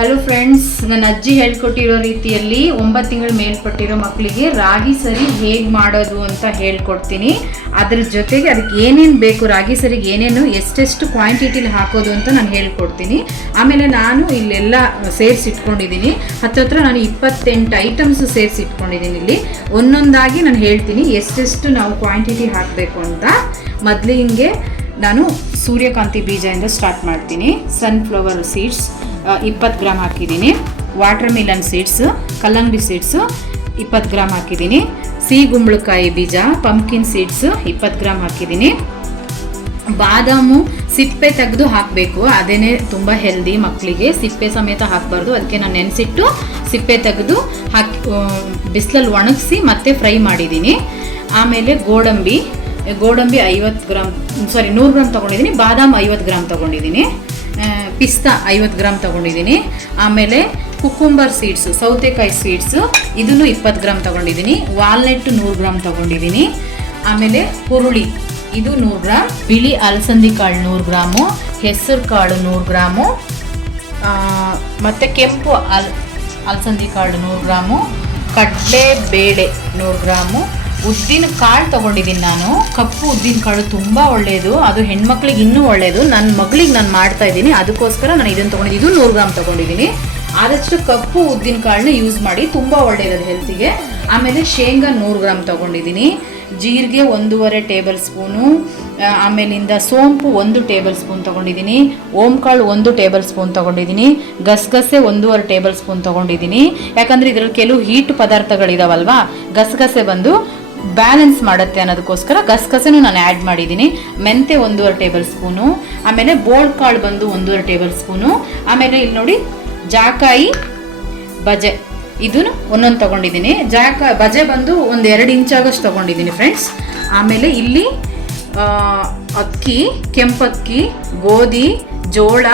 Hello friends ನನ್ನ ಅಜ್ಜಿ ಹೇಳ್ಕೊಟ್ಟಿರೋ ರೀತಿಯಲ್ಲಿ ಒಂಬತ್ತು ತಿಂಗಳು ಮೇಲ್ಪಟ್ಟಿರೋ ಮಕ್ಕಳಿಗೆ ರಾಗಿ ಸರಿ ಹೇಗೆ ಮಾಡೋದು ಅಂತ ಹೇಳ್ಕೊಡ್ತೀನಿ. ಅದ್ರ ಜೊತೆಗೆ ಅದಕ್ಕೆ ಏನೇನು ಬೇಕು ರಾಗಿ ಸರಿಗೆ ಏನೇನು, ಎಷ್ಟೆಷ್ಟು ಕ್ವಾಂಟಿಟಿಲಿ ಹಾಕೋದು ಅಂತ ನಾನು ಹೇಳ್ಕೊಡ್ತೀನಿ. ಆಮೇಲೆ ನಾನು ಇಲ್ಲೆಲ್ಲ ಸೇರಿಸಿ ಇಟ್ಕೊಂಡಿದ್ದೀನಿ ಹತ್ತತ್ರ ನಾನು ಇಪ್ಪತ್ತೆಂಟು ಐಟಮ್ಸ್ ಸೇರಿಸಿ ಇಟ್ಕೊಂಡಿದ್ದೀನಿ ಇಲ್ಲಿ. ಒಂದೊಂದಾಗಿ ನಾನು ಹೇಳ್ತೀನಿ ಎಷ್ಟೆಷ್ಟು ನಾವು ಕ್ವಾಂಟಿಟಿ ಹಾಕಬೇಕು ಅಂತ. ಮೊದಲಿಗೆ ನಾನು ಸೂರ್ಯಕಾಂತಿ ಬೀಜದಿಂದ ಸ್ಟಾರ್ಟ್ ಮಾಡ್ತೀನಿ. ಸನ್ಫ್ಲವರ್ ಸೀಡ್ಸ್ ಇಪ್ಪತ್ತು ಗ್ರಾಮ್ ಹಾಕಿದ್ದೀನಿ. ವಾಟರ್ ಮಿಲನ್ ಸೀಡ್ಸ್ ಕಲ್ಲಂಗಡಿ ಸೀಡ್ಸು ಇಪ್ಪತ್ತು ಗ್ರಾಮ್ ಹಾಕಿದ್ದೀನಿ. ಸಿಹಿ ಗುಂಬಳಕಾಯಿ ಬೀಜ ಪಂಪ್ಕಿನ್ ಸೀಡ್ಸ್ ಇಪ್ಪತ್ತು ಗ್ರಾಮ್ ಹಾಕಿದ್ದೀನಿ. ಬಾದಾಮು ಸಿಪ್ಪೆ ತೆಗೆದು ಹಾಕಬೇಕು. ಅದೇ ತುಂಬ ಹೆಲ್ದಿ ಮಕ್ಕಳಿಗೆ ಸಿಪ್ಪೆ ಸಮೇತ ಹಾಕಬಾರ್ದು. ಅದಕ್ಕೆ ನಾನು ನೆನೆಸಿಟ್ಟು ಸಿಪ್ಪೆ ತೆಗೆದು ಹಾಕಿ ಬಿಸಿಲಲ್ಲಿ ಒಣಗಿಸಿ ಮತ್ತೆ ಫ್ರೈ ಮಾಡಿದ್ದೀನಿ. ಆಮೇಲೆ ಗೋಡಂಬಿ ಗೋಡಂಬಿ ಐವತ್ತು ಗ್ರಾಮ್ ಸಾರಿ ನೂರು ಗ್ರಾಮ್ ತೊಗೊಂಡಿದ್ದೀನಿ, ಬಾದಾಮ್ ಐವತ್ತು ಗ್ರಾಮ್ ತೊಗೊಂಡಿದ್ದೀನಿ ಪಿಸ್ತಾ ಐವತ್ತು ಗ್ರಾಮ್ ತೊಗೊಂಡಿದ್ದೀನಿ, ಆಮೇಲೆ ಕುಕ್ಕುಂಬರ್ ಸೀಡ್ಸು, ಸೌತೆಕಾಯಿ ಸೀಡ್ಸು, ಇದನ್ನು ಇಪ್ಪತ್ತು ಗ್ರಾಮ್ ತೊಗೊಂಡಿದ್ದೀನಿ, ವಾಲ್ನೆಟ್ ನೂರು ಗ್ರಾಮ್ ತೊಗೊಂಡಿದ್ದೀನಿ, ಆಮೇಲೆ ಹುರುಳಿ, ಇದು ನೂರು ಗ್ರಾಮ್ ಬಿಳಿ ಅಲಸಂದಿ ಕಾಳು ನೂರು ಗ್ರಾಮು, ಹೆಸರು ಕಾಳು ನೂರು ಗ್ರಾಮು ಮತ್ತೆ ಕೆಂಪು ಅಲ್, ಅಲಸಂದಿ ಕಾಳು ನೂರು ಗ್ರಾಮು, ಕಡಲೆ ಬೇಳೆ ನೂರು ಗ್ರಾಮು ಉದ್ದಿನ ಕಾಳು ತಗೊಂಡಿದ್ದೀನಿ ನಾನು. ಕಪ್ಪು ಉದ್ದಿನ ಕಾಳು ತುಂಬ ಒಳ್ಳೆಯದು ಅದು ಹೆಣ್ಮಕ್ಳಿಗೆ ಇನ್ನೂ ಒಳ್ಳೆಯದು ನನ್ನ ಮಗಳಿಗೆ ನಾನು ಮಾಡ್ತಾ ಇದ್ದೀನಿ. ಅದಕ್ಕೋಸ್ಕರ ನಾನು ಇದನ್ನು ತೊಗೊಂಡಿದ್ದು ಇದು ನೂರು ಗ್ರಾಮ್ ತೊಗೊಂಡಿದ್ದೀನಿ ಆದಷ್ಟು ಕಪ್ಪು ಉದ್ದಿನ ಕಾಳನ್ನ ಯೂಸ್ ಮಾಡಿ ತುಂಬ ಒಳ್ಳೆಯದು ಹೆಲ್ತಿಗೆ ಆಮೇಲೆ ಶೇಂಗಾ ನೂರು ಗ್ರಾಮ್ ತೊಗೊಂಡಿದ್ದೀನಿ ಜೀರಿಗೆ ಒಂದೂವರೆ ಟೇಬಲ್ ಸ್ಪೂನು. ಆಮೇಲಿಂದ ಸೋಂಪು ಒಂದು ಟೇಬಲ್ ಸ್ಪೂನ್ ತೊಗೊಂಡಿದ್ದೀನಿ ಓಂಕಾಳು ಒಂದು ಟೇಬಲ್ ಸ್ಪೂನ್ ತೊಗೊಂಡಿದ್ದೀನಿ ಗಸಗಸೆ ಒಂದೂವರೆ ಟೇಬಲ್ ಸ್ಪೂನ್ ತೊಗೊಂಡಿದ್ದೀನಿ ಯಾಕಂದರೆ ಇದರಲ್ಲಿ ಕೆಲವು ಹೀಟ್ ಪದಾರ್ಥಗಳಿದಾವಲ್ವಾ? ಗಸಗಸೆ ಬಂದು ಬ್ಯಾಲೆನ್ಸ್ ಮಾಡುತ್ತೆ ಅನ್ನೋದಕ್ಕೋಸ್ಕರ ಗಸಗಸೆನೂ ನಾನು ಆ್ಯಡ್ ಮಾಡಿದ್ದೀನಿ. ಮೆಂತೆ ಒಂದೂವರೆ ಟೇಬಲ್ ಸ್ಪೂನು ಆಮೇಲೆ ಬೋಳ್ ಕಾಳು ಬಂದು ಒಂದೂವರೆ ಟೇಬಲ್ ಸ್ಪೂನು ಆಮೇಲೆ ಇಲ್ಲಿ ನೋಡಿ ಜಾಕಾಯಿ, ಬಜೆ. ಇದನ್ನು ಒಂದೊಂದು ತೊಗೊಂಡಿದ್ದೀನಿ. ಜಾಕ, ಬಜೆ ಬಂದು ಒಂದು ಎರಡು ಇಂಚಾಗಷ್ಟು ತೊಗೊಂಡಿದ್ದೀನಿ ಫ್ರೆಂಡ್ಸ್ ಆಮೇಲೆ ಇಲ್ಲಿ ಅಕ್ಕಿ, ಕೆಂಪಕ್ಕಿ, ಗೋಧಿ, ಜೋಳ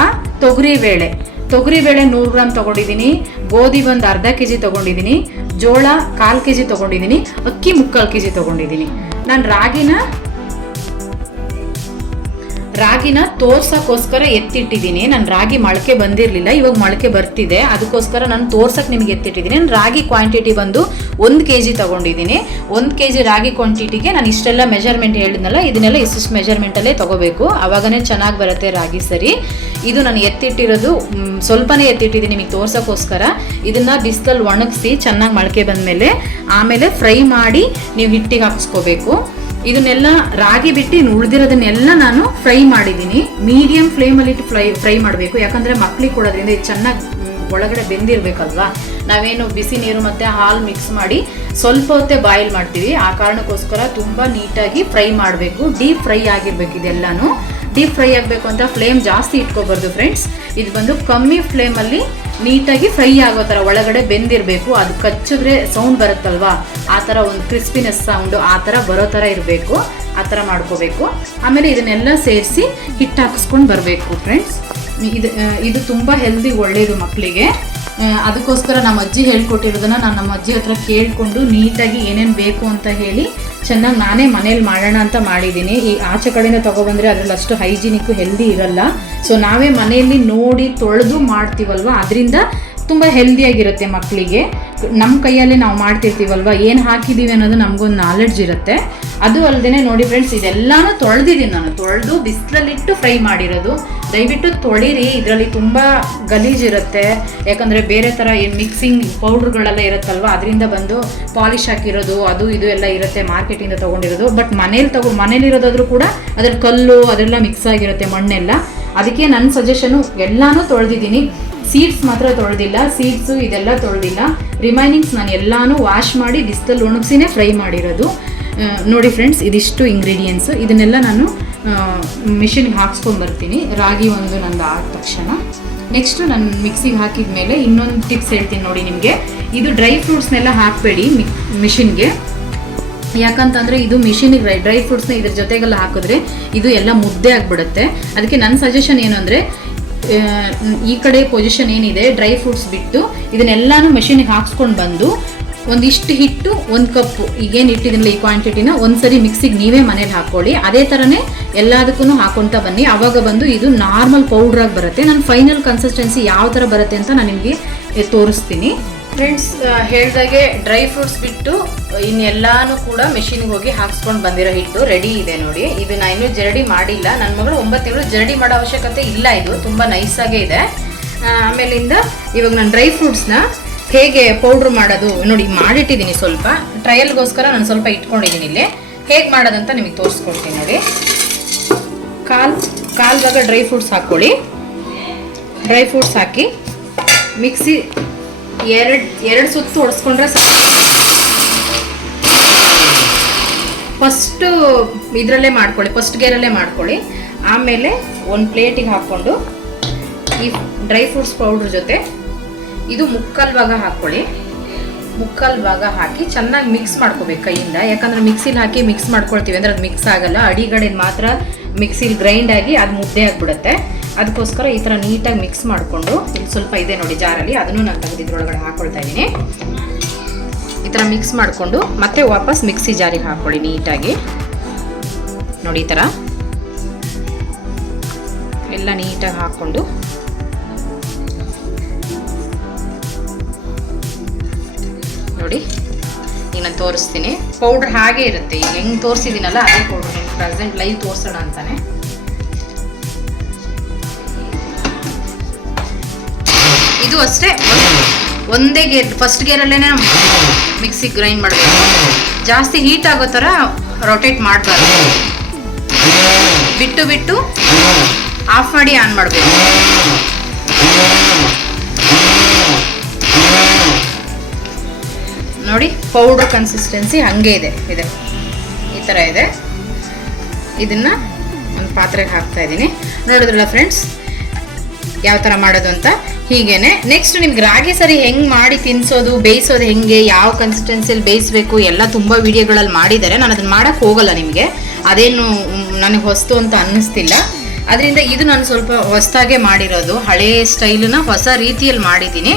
ತೊಗರಿ ಬೇಳೆ ತೊಗರಿ ಬೇಳೆ ನೂರು ಗ್ರಾಮ್ ತೊಗೊಂಡಿದ್ದೀನಿ. ಗೋಧಿ ಒಂದು ಅರ್ಧ ಕೆ ಜಿ ತೊಗೊಂಡಿದ್ದೀನಿ. ಜೋಳ ಕಾಲು ಕೆ ಜಿ ತೊಗೊಂಡಿದ್ದೀನಿ ಅಕ್ಕಿ ಮುಕ್ಕಾಲು ಕೆ ಜಿ ತೊಗೊಂಡಿದ್ದೀನಿ. ನಾನು ರಾಗಿನ ರಾಗಿನ ತೋರ್ಸಕ್ಕೋಸ್ಕರ ಎತ್ತಿಟ್ಟಿದ್ದೀನಿ. ನಾನು ರಾಗಿ ಮೊಳಕೆ ಬಂದಿರಲಿಲ್ಲ, ಇವಾಗ ಮೊಳಕೆ ಬರ್ತಿದೆ. ಅದಕ್ಕೋಸ್ಕರ ನಾನು ತೋರ್ಸಕ್ಕೆ ನಿಮಗೆ ಎತ್ತಿಟ್ಟಿದ್ದೀನಿ. ನಾನು ರಾಗಿ ಕ್ವಾಂಟಿಟಿ ಬಂದು ಒಂದು ಕೆ ಜಿ ತೊಗೊಂಡಿದ್ದೀನಿ. ಒಂದು ಕೆ ಜಿ ರಾಗಿ ಕ್ವಾಂಟಿಟಿಗೆ ನಾನು ಇಷ್ಟೆಲ್ಲ ಮೆಜರ್ಮೆಂಟ್ ಹೇಳಿದ್ನಲ್ಲ, ಇದನ್ನೆಲ್ಲ ಇಷ್ಟಿಷ್ಟು ಮೆಜರ್ಮೆಂಟಲ್ಲೇ ತೊಗೋಬೇಕು. ಆವಾಗನೇ ಚೆನ್ನಾಗಿ ಬರುತ್ತೆ ರಾಗಿ ಸರಿ. ಇದು ನಾನು ಎತ್ತಿಟ್ಟಿರೋದು ಸ್ವಲ್ಪನೇ ಎತ್ತಿಟ್ಟಿದ್ದೀನಿ ನಿಮಗೆ ತೋರ್ಸೋಕ್ಕೋಸ್ಕರ. ಇದನ್ನು ಬಿಸಿಲಲ್ಲಿ ಒಣಗಿಸಿ ಚೆನ್ನಾಗಿ ಮೊಳಕೆ ಬಂದಮೇಲೆ, ಆಮೇಲೆ ಫ್ರೈ ಮಾಡಿ ನೀವು ಹಿಟ್ಟಿಗೆ ಹಾಕಿಸ್ಕೋಬೇಕು. ಇದನ್ನೆಲ್ಲ ರಾಗಿ ಬಿಟ್ಟು ಇನ್ನು ಉಳಿದಿರೋದನ್ನೆಲ್ಲ ನಾನು ಫ್ರೈ ಮಾಡಿದ್ದೀನಿ. ಮೀಡಿಯಂ ಫ್ಲೇಮಲ್ಲಿ ಇಟ್ಟು ಫ್ರೈ ಫ್ರೈ ಮಾಡಬೇಕು. ಯಾಕಂದರೆ ಮಕ್ಳಿಗೆ ಕೊಡೋದ್ರಿಂದ ಇದು ಚೆನ್ನಾಗಿ ಒಳಗಡೆ ಬೆಂದಿರಬೇಕಲ್ವಾ? ನಾವೇನು ಬಿಸಿ ನೀರು ಮತ್ತು ಹಾಲು ಮಿಕ್ಸ್ ಮಾಡಿ ಸ್ವಲ್ಪ ಹೊತ್ತೇ ಬಾಯ್ಲ್ ಮಾಡ್ತೀವಿ. ಆ ಕಾರಣಕ್ಕೋಸ್ಕರ ತುಂಬ ನೀಟಾಗಿ ಫ್ರೈ ಮಾಡಬೇಕು. ಡೀಪ್ ಫ್ರೈ ಆಗಿರಬೇಕು ಇದೆಲ್ಲನೂ. ಡೀಪ್ ಫ್ರೈ ಆಗಬೇಕು ಅಂತ ಫ್ಲೇಮ್ ಜಾಸ್ತಿ ಇಟ್ಕೋಬಾರ್ದು ಫ್ರೆಂಡ್ಸ್. ಇದು ಬಂದು ಕಮ್ಮಿ ಫ್ಲೇಮಲ್ಲಿ ನೀಟಾಗಿ ಫ್ರೈ ಆಗೋ ಥರ ಒಳಗಡೆ ಬೆಂದಿರಬೇಕು. ಅದು ಕಚ್ಚಿದ್ರೆ ಸೌಂಡ್ ಬರುತ್ತಲ್ವಾ? ಆ ಥರ ಒಂದು ಕ್ರಿಸ್ಪಿನೆಸ್ ಸೌಂಡು ಆ ಥರ ಬರೋ ಥರ ಇರಬೇಕು. ಆ ಥರ ಮಾಡ್ಕೋಬೇಕು. ಆಮೇಲೆ ಇದನ್ನೆಲ್ಲ ಸೇರಿಸಿ ಹಿಟ್ಟು ಹಾಕಿಸ್ಕೊಂಡು ಬರಬೇಕು ಫ್ರೆಂಡ್ಸ್. ಇದು ಇದು ತುಂಬ ಹೆಲ್ದಿ ಒಳ್ಳೆಯದು ಮಕ್ಕಳಿಗೆ ಅದಕ್ಕೋಸ್ಕರ ನಮ್ಮ ಅಜ್ಜಿ ಹೇಳ್ಕೊಟ್ಟಿರೋದನ್ನು ನಾನು ನಮ್ಮ ಅಜ್ಜಿ ಹತ್ರ ಕೇಳಿಕೊಂಡು ನೀಟಾಗಿ ಏನೇನು ಬೇಕು ಅಂತ ಹೇಳಿ ಚೆನ್ನಾಗಿ ನಾನೇ ಮನೇಲಿ ಮಾಡೋಣ ಅಂತ ಮಾಡಿದ್ದೀನಿ. ಈ ಆಚೆ ಕಡೆಯಿಂದ ತೊಗೊಬಂದರೆ ಅದರಲ್ಲಿ ಅಷ್ಟು ಹೈಜಿನಿಕ್ಕು ಹೆಲ್ದಿ ಇರಲ್ಲ. ಸೊ ನಾವೇ ಮನೆಯಲ್ಲಿ ನೋಡಿ ತೊಳೆದು ಮಾಡ್ತೀವಲ್ವ? ಅದರಿಂದ ತುಂಬ ಹೆಲ್ದಿಯಾಗಿರುತ್ತೆ ಮಕ್ಕಳಿಗೆ ನಮ್ಮ ಕೈಯಲ್ಲೇ ನಾವು ಮಾಡ್ತಿರ್ತೀವಲ್ವ? ಏನು ಹಾಕಿದ್ದೀವಿ ಅನ್ನೋದು ನಮಗೊಂದು ನಾಲೆಡ್ಜ್ ಇರುತ್ತೆ. ಅದು ಅಲ್ಲದೆ ನೋಡಿ ಫ್ರೆಂಡ್ಸ್ ಇದೆಲ್ಲಾನು ತೊಳೆದಿದ್ದೀನಿ ನಾನು. ತೊಳೆದು ಬಿಸಿಲಲ್ಲಿಟ್ಟು ಫ್ರೈ ಮಾಡಿರೋದು. ದಯವಿಟ್ಟು ತೊಳಿರಿ, ಇದರಲ್ಲಿ ತುಂಬ ಗಲೀಜಿರುತ್ತೆ ಯಾಕಂದರೆ ಬೇರೆ ಥರ ಏನು ಮಿಕ್ಸಿಂಗ್ ಪೌಡ್ರ್ಗಳೆಲ್ಲ ಇರುತ್ತಲ್ವ, ಅದರಿಂದ ಬಂದು ಪಾಲಿಶ್ ಹಾಕಿರೋದು, ಅದು ಇದು ಎಲ್ಲ ಇರುತ್ತೆ ಮಾರ್ಕೆಟಿಂದ ತೊಗೊಂಡಿರೋದು. ಬಟ್ ಮನೇಲಿ ತಗೊ ಮನೇಲಿರೋದಾದ್ರೂ ಕೂಡ ಅದ್ರ ಕಲ್ಲು, ಅದೆಲ್ಲ ಮಿಕ್ಸ್ ಆಗಿರುತ್ತೆ ಮಣ್ಣೆಲ್ಲ. ಅದಕ್ಕೆ ನನ್ನ ಸಜೆಷನು ಎಲ್ಲಾನು ತೊಳೆದಿದ್ದೀನಿ. ಸೀಡ್ಸ್ ಮಾತ್ರ ತೊಳೆದಿಲ್ಲ ಸೀಡ್ಸು ಇದೆಲ್ಲ ತೊಳೆದಿಲ್ಲ. ರಿಮೈನಿಂಗ್ಸ್ ನಾನು ಎಲ್ಲಾನು ವಾಶ್ ಮಾಡಿ ಬಿಸಿಲಲ್ಲಿ ಒಣಗಿಸಿನೇ ಫ್ರೈ ಮಾಡಿರೋದು. ನೋಡಿ ಫ್ರೆಂಡ್ಸ್ ಇದಿಷ್ಟು ಇಂಗ್ರೀಡಿಯೆಂಟ್ಸು ಇದನ್ನೆಲ್ಲ ನಾನು ಮಿಷಿನ್ಗೆ ಹಾಕ್ಸ್ಕೊಂಡು ಬರ್ತೀನಿ ರಾಗಿ ಒಂದು ನಂದು ಆದ ತಕ್ಷಣ. ನೆಕ್ಸ್ಟು ನಾನು ಮಿಕ್ಸಿಗೆ ಹಾಕಿದ ಮೇಲೆ ಇನ್ನೊಂದು ಟಿಪ್ಸ್ ಹೇಳ್ತೀನಿ ನೋಡಿ ನಿಮಗೆ. ಇದು ಡ್ರೈ ಫ್ರೂಟ್ಸ್ನೆಲ್ಲ ಹಾಕಬೇಡಿ ಮಿಷಿನ್ಗೆ ಯಾಕಂತಂದರೆ ಇದು ಮಿಷಿನಿಗೆ ಡ್ರೈ ಫ್ರೂಟ್ಸ್ನ ಇದ್ರ ಜೊತೆಗೆಲ್ಲ ಹಾಕಿದ್ರೆ ಇದು ಎಲ್ಲ ಮುದ್ದೆ ಆಗಿಬಿಡುತ್ತೆ. ಅದಕ್ಕೆ ನನ್ನ ಸಜೆಷನ್ ಏನು ಅಂದರೆ ಈ ಕಡೆ ಪೊಸಿಷನ್ ಏನಿದೆ ಡ್ರೈ ಫ್ರೂಟ್ಸ್ ಬಿಟ್ಟು ಇದನ್ನೆಲ್ಲಾನು ಮೆಷಿನಿಗೆ ಹಾಕ್ಸ್ಕೊಂಡು ಬಂದು ಒಂದಿಷ್ಟು ಹಿಟ್ಟು, ಒಂದು ಕಪ್ಪು. ಈಗೇನು ಇಟ್ಟಿದ್ದೀನಿ ಈ ಕ್ವಾಂಟಿಟಿನ ಒಂದ್ಸರಿ ಮಿಕ್ಸಿಗೆ ನೀವೇ ಮನೇಲಿ ಹಾಕ್ಕೊಳ್ಳಿ ಅದೇ ಥರನೇ ಎಲ್ಲದಕ್ಕೂ ಹಾಕೊಳ್ತಾ ಬನ್ನಿ. ಆವಾಗ ಬಂದು ಇದು ನಾರ್ಮಲ್ ಪೌಡ್ರಾಗಿ ಬರುತ್ತೆ. ನಾನು ಫೈನಲ್ ಕನ್ಸಿಸ್ಟೆನ್ಸಿ ಯಾವ ಥರ ಬರುತ್ತೆ ಅಂತ ನಾನು ನಿಮಗೆ ತೋರಿಸ್ತೀನಿ. ಫ್ರೆಂಡ್ಸ್ ಹೇಳಿದಾಗೆ ಡ್ರೈ ಫ್ರೂಟ್ಸ್ ಬಿಟ್ಟು ಇನ್ನೆಲ್ಲಾನು ಕೂಡ ಮೆಷಿನ್ಗೆ ಹೋಗಿ ಹಾಕ್ಸ್ಕೊಂಡು ಬಂದಿರೋ ಹಿಟ್ಟು ರೆಡಿ ಇದೆ ನೋಡಿ. ಇದು ನಾನು ಇನ್ನೂ ಜರಡಿ ಮಾಡಿಲ್ಲ. ನನ್ನ ಮಗಳು ಒಂಬತ್ತು ತಿಂಗಳು ಜರಡಿ ಮಾಡೋ ಅವಶ್ಯಕತೆ ಇಲ್ಲ ಇದು. ತುಂಬ ನೈಸಾಗೇ ಇದೆ. ಆಮೇಲಿಂದ ಇವಾಗ ನಾನು ಡ್ರೈ ಫ್ರೂಟ್ಸ್ನ ಹೇಗೆ ಪೌಡ್ರ್ ಮಾಡೋದು? ನೋಡಿ, ಮಾಡಿಟ್ಟಿದ್ದೀನಿ ಸ್ವಲ್ಪ. ಟ್ರಯಲ್ಗೋಸ್ಕರ ನಾನು ಸ್ವಲ್ಪ ಇಟ್ಕೊಂಡಿದ್ದೀನಿ ಇಲ್ಲಿ. ಹೇಗೆ ಮಾಡೋದಂತ ನಿಮಗೆ ತೋರಿಸ್ಕೊಡ್ತೀನಿ ನೋಡಿ. ಕಾಲ್, ಕಾಲ್ದಾಗ ಡ್ರೈ ಫ್ರೂಟ್ಸ್ ಹಾಕ್ಕೊಳ್ಳಿ. ಡ್ರೈ ಫ್ರೂಟ್ಸ್ ಹಾಕಿ ಮಿಕ್ಸಿ ಎರಡು ಎರಡು ಸುತ್ತು ಹೊಡೆಸ್ಕೊಂಡ್ರೆ ಫಸ್ಟು ಇದರಲ್ಲೇ ಮಾಡ್ಕೊಳ್ಳಿ ಫಸ್ಟ್ ಗೇರಲ್ಲೇ ಮಾಡ್ಕೊಳ್ಳಿ. ಆಮೇಲೆ ಒಂದು ಪ್ಲೇಟಿಗೆ ಹಾಕ್ಕೊಂಡು ಈ ಡ್ರೈ ಫ್ರೂಟ್ಸ್ ಪೌಡ್ರ್ ಜೊತೆ ಇದು ಮುಕ್ಕಲ್ ಭಾಗ ಹಾಕ್ಕೊಳ್ಳಿ. ಮುಕ್ಕಲ್ ಭಾಗ ಹಾಕಿ ಚೆನ್ನಾಗಿ ಮಿಕ್ಸ್ ಮಾಡ್ಕೋಬೇಕು ಕೈಯಿಂದ. ಯಾಕಂದ್ರೆ ಮಿಕ್ಸಿನ ಹಾಕಿ ಮಿಕ್ಸ್ ಮಾಡ್ಕೊಳ್ತೀವಿ ಅಂದ್ರೆ ಅದು ಮಿಕ್ಸ್ ಆಗಲ್ಲ. ಅಡಿಗಡೆ ಮಾತ್ರ ಮಿಕ್ಸಿಲಿ ಗ್ರೈಂಡ್ ಆಗಿ ಅದು ಮುದ್ದೆ ಆಗಿಬಿಡುತ್ತೆ. ಅದಕ್ಕೋಸ್ಕರ ಈ ಥರ ನೀಟಾಗಿ ಮಿಕ್ಸ್ ಮಾಡಿಕೊಂಡು ಇಲ್ಲಿ ಸ್ವಲ್ಪ ಇದೆ ನೋಡಿ ಜಾರಲ್ಲಿ, ಅದನ್ನು ನಾನು ತೆಗೆದು ಇದ್ರೊಳಗಡೆ ಹಾಕ್ಕೊಳ್ತಾ ಇದ್ದೀನಿ. ಈ ಥರ ಮಿಕ್ಸ್ ಮಾಡಿಕೊಂಡು, ಮತ್ತೆ ವಾಪಸ್ ಮಿಕ್ಸಿ ಜಾರಿಗೆ ಹಾಕ್ಕೊಳ್ಳಿ ನೀಟಾಗಿ. ನೋಡಿ ಈ ಥರ. ಎಲ್ಲ ನೀಟಾಗಿ ಹಾಕ್ಕೊಂಡು ನೋಡಿ. ಈಗ ನಾನು ತೋರಿಸ್ತೀನಿ. ಪೌಡ್ರ್ ಹಾಗೆ ಇರುತ್ತೆ. ಈಗ ಹೆಂಗೆ ತೋರಿಸಿದ್ದೀನಲ್ಲ ಅದೇ ಪೌಡ್ರ್ ನಿಮ್ಗೆ ಪ್ರೆಸೆಂಟ್ ಲೈವ್ ತೋರಿಸೋಣ ಅಂತಾನೆ. ಇದು ಅಷ್ಟೇ. ಒಂದೇ ಗೇರ್ ಫಸ್ಟ್ ಗೇರಲ್ಲೇ ಮಿಕ್ಸಿಗೆ ಗ್ರೈಂಡ್ ಮಾಡಬೇಕು. ಜಾಸ್ತಿ ಹೀಟ್ ಆಗೋ ಥರ ರೊಟೇಟ್ ಮಾಡಬಾರ್ದು. ಬಿಟ್ಟು ಬಿಟ್ಟು ಆಫ್ ಮಾಡಿ ಆನ್ ಮಾಡಬೇಕು. ನೋಡಿ ಪೌಡ್ರ್ ಕನ್ಸಿಸ್ಟೆನ್ಸಿ ಹಾಗೆ ಇದೆ ಇದೆ. ಈ ಥರ ಇದೆ. ಇದನ್ನು ಒಂದು ಪಾತ್ರೆಗೆ ಹಾಕ್ತಾ ಇದ್ದೀನಿ. ನೋಡಿದ್ರಲ್ಲ ಫ್ರೆಂಡ್ಸ್ ಯಾವ ಥರ ಮಾಡೋದು ಅಂತ? ಹೀಗೇನೆ ನೆಕ್ಸ್ಟ್ ನಿಮ್ಗೆ ರಾಗಿ ಸರಿ ಹೆಂಗೆ ಮಾಡಿ ತಿನ್ಸೋದು, ಬೇಯಿಸೋದು ಹೆಂಗೆ, ಯಾವ ಕನ್ಸಿಸ್ಟೆನ್ಸಿಯಲ್ಲಿ ಬೇಯಿಸ್ಬೇಕು, ಎಲ್ಲ ತುಂಬ ವಿಡಿಯೋಗಳಲ್ಲಿ ಮಾಡಿದ್ದಾರೆ. ನಾನು ಅದನ್ನು ಮಾಡೋಕ್ಕೆ ಹೋಗಲ್ಲ ನಿಮಗೆ. ಅದೇನು ನನಗೆ ಹೊಸ್ತು ಅಂತ ಅನ್ನಿಸ್ತಿಲ್ಲ. ಅದರಿಂದ ಇದು ನಾನು ಸ್ವಲ್ಪ ಹೊಸ್ದಾಗೆ ಮಾಡಿರೋದು. ಹಳೆಯ ಸ್ಟೈಲನ್ನ ಹೊಸ ರೀತಿಯಲ್ಲಿ ಮಾಡಿದ್ದೀನಿ.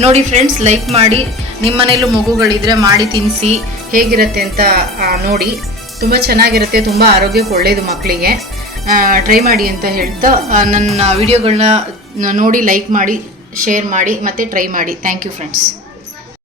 ನೋಡಿ ಫ್ರೆಂಡ್ಸ್ ಲೈಕ್ ಮಾಡಿ ನಿಮ್ಮ ಮನೇಲೂ ಮಗುಗಳಿದ್ರೆ ಮಾಡಿ ತಿನ್ನಿಸಿ ಹೇಗಿರುತ್ತೆ ಅಂತ ನೋಡಿ. ತುಂಬ ಚೆನ್ನಾಗಿರುತ್ತೆ, ತುಂಬ ಆರೋಗ್ಯಕ್ಕೆ ಒಳ್ಳೆಯದು ಮಕ್ಕಳಿಗೆ ಟ್ರೈ ಮಾಡಿ ಅಂತ ಹೇಳ್ತಾ ನನ್ನ ವಿಡಿಯೋಗಳನ್ನ ನೋಡಿ ಲೈಕ್ ಮಾಡಿ ಶೇರ್ ಮಾಡಿ, ಮತ್ತು ಟ್ರೈ ಮಾಡಿ. Thank you friends